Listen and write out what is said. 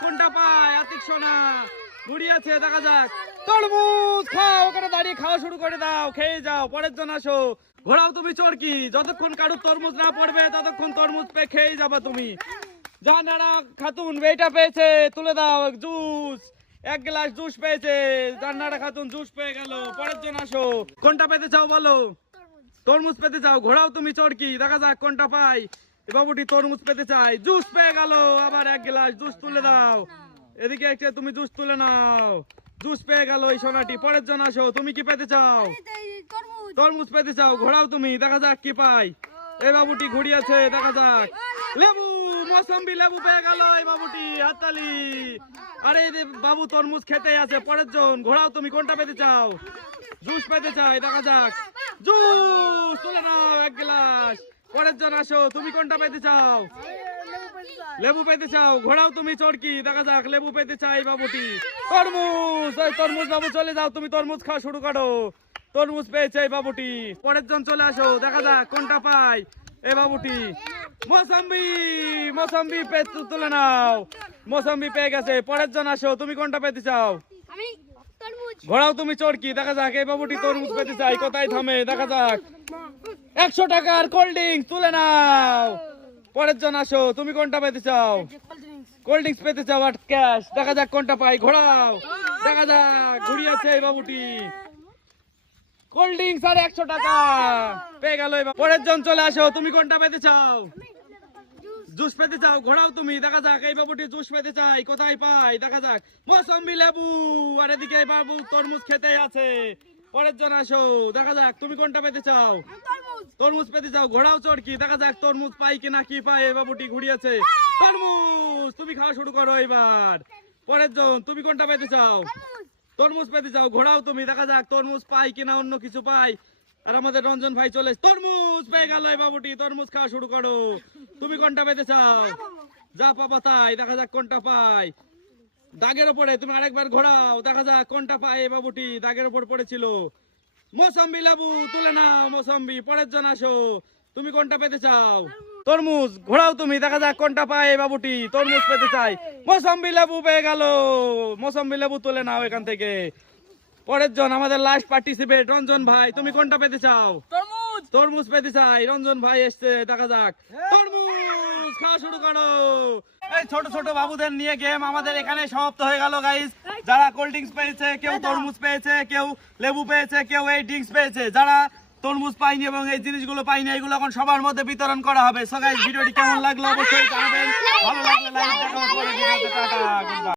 কোনটা পায়? আতিক সোনা। ঘুরিয়েছে দেখা যাক। তরমুজ খাও, ওখানে দাঁড়িয়ে খাওয়া শুরু করে দাও। খেয়ে যাও, পরের জন আসো। ঘোরাও তুমি চরকি যতক্ষণ কারুর তরমুজ না পড়বে, ততক্ষণ তরমুজ পে খেয়ে যাবে তুমি। খাতুন এইটা পেয়েছে, তুলে দাও, জুস। এক গ্লাস জুস পেয়েছে খাতুন, জুস পেয়ে গেল। পরের জন আসো। কোনটা পেতে চাও বলো? তরমুজ। পেতে চাও। ঘোরাও তুমি চরকি দেখা যাক কোনটা পাই বাবুটি তরমুজ পেতে চাই। জুস পেয়ে গেল। আবার এক গ্লাস জুস তুলে দাও। এদিকে একটা তুমি জুস তুলে নাও। জুস পেয়ে গেল এই সোনাটি। পরের জন আসো তুমি কি পেতে চাও? তরমুজ। পেতে চাও ঘোরাও তুমি দেখা যাক কি পাই। এই বাবুটি ঘুরিয়েছে দেখা যাক। লেবু মৌসম্বি লেবু পেয়ে গেল এই বাবুটি হাততালি। আরে বাবু তরমুজ খেতে আছে পরের জন ঘোরাও তুমি কোনটা পেতে চাও? জুস পেতে চাই দেখা যাক। জুস তুলে নাও এক গ্লাস। পরের জন আসো। তুমি কোনটা পেতে চাও? লেবু পেতে চাও। ঘোড়াও তুমি চরকি। দেখা যাক লেবু পেতে চাই বাবুটি। তরমুজ! এই তরমুজ বাবু চলে যাও তুমি তরমুজ খাওয়া শুরু করো। তরমুজ পেয়েছে এই বাবুটি। পরের জন চলে আসো। দেখা যাক কোনটা পাই এ বাবুটি। মৌসম্বি! মৌসম্বি তুলে নাও। মৌসম্বি পেয়ে গেছে। পরের জন আসো। তুমি কোনটা পেতে চাও? আমি তরমুজ। ঘোরাও তুমি চরকি। দেখা যাক এই বাবুটি তরমুজ পেতে চাই। কোথায় থামে? দেখা যাক। একশো টাকার কোল্ড ড্রিঙ্কস তুলে নাও। পরের জন আসো তুমি কোনটা পেতে চাও? কোল্ড ড্রিঙ্কস পেতে চাও আর ক্যাশ দেখা যাক কোনটা পাই ঘোরাও। দেখা যাক ঘুরিয়েছে এই বাবুটি। কোল্ড ড্রিঙ্কস আর একশো টাকা। পেয়ে গেল পরের জন চলে আসো তুমি কোনটা পেতে চাও? জুস পেতে চাও ঘোরাও তুমি। দেখা যাক এই বাবুটি জুস পেতে চাই কোথায় পাই দেখা যাক। মৌসম্বি লেবু আর এদিকে এই বাবু তরমুজ খেতে আছে। পরের জন আসো দেখা যাক তুমি কোনটা পেতে চাও? তরমুজ পেতে চাও, ঘোড়াও চড়কি, দেখা যাক তরমুজ পাই কিনা, কি পাই এই বাবুটি ঘুরিয়েছে। তরমুজ, তুমি খাওয়া শুরু করো এবার পরের জন, তুমি কোনটা পেতে চাও? তরমুজ পেতে চাও, ঘোড়াও তুমি, দেখা যাক তরমুজ পাই কিনা, অন্য কিছু পাই। আর আমাদের রঞ্জন ভাই চলে তরমুজ পেয়ে গেল বাবুটি, তরমুজ খাওয়া শুরু করো। তুমি কোনটা পেতে চাও? যা পাবা তাই, দেখা যাক কোনটা পাই। দাগের ওপরে, তুমি আরেকবার ঘোরাও, দেখা যাক কোনটা এই বাবুটি, দাগের ওপর পড়েছিল। মৌসম্বি লেবু তুলে নাও মৌসম্বি পরের জন আসো। তুমি কোনটা পেতে চাও? তরমুজ ঘোরাও তুমি দেখা যাক কোনটা পায় বাবুটি। তরমুজ পেতে চাই। মৌসম্বি লেবু পেয়ে গেল। মৌসম্বি লেবু তুলে নাও এখান থেকে। পরের জন আমাদের লাস্ট পার্টিসিপেট রঞ্জন ভাই তুমি কোনটা পেতে চাও? তরমুজ। তরমুজ পেতে চাই। রঞ্জন ভাই এসছে দেখা যাক। তরমুজ খাওয়া শুরু করো। এই ছোট ছোট বাবুদের নিয়ে গেম আমাদের এখানে সমাপ্ত হয়ে গেল গাইস যারা কোল্ড ড্রিঙ্কস পেয়েছে কেউ তরমুজ পেয়েছে কেউ লেবু পেয়েছে কেউ এই ড্রিঙ্কস পেয়েছে যারা তরমুজ পাইনি এবং এই জিনিসগুলো পাইনি এগুলো এখন সবার মধ্যে বিতরণ করা হবে সো গাইস ভিডিওটি কেমন লাগল অবশ্যই জানাবেন ভালো লাগলে লাইক করে টাটা.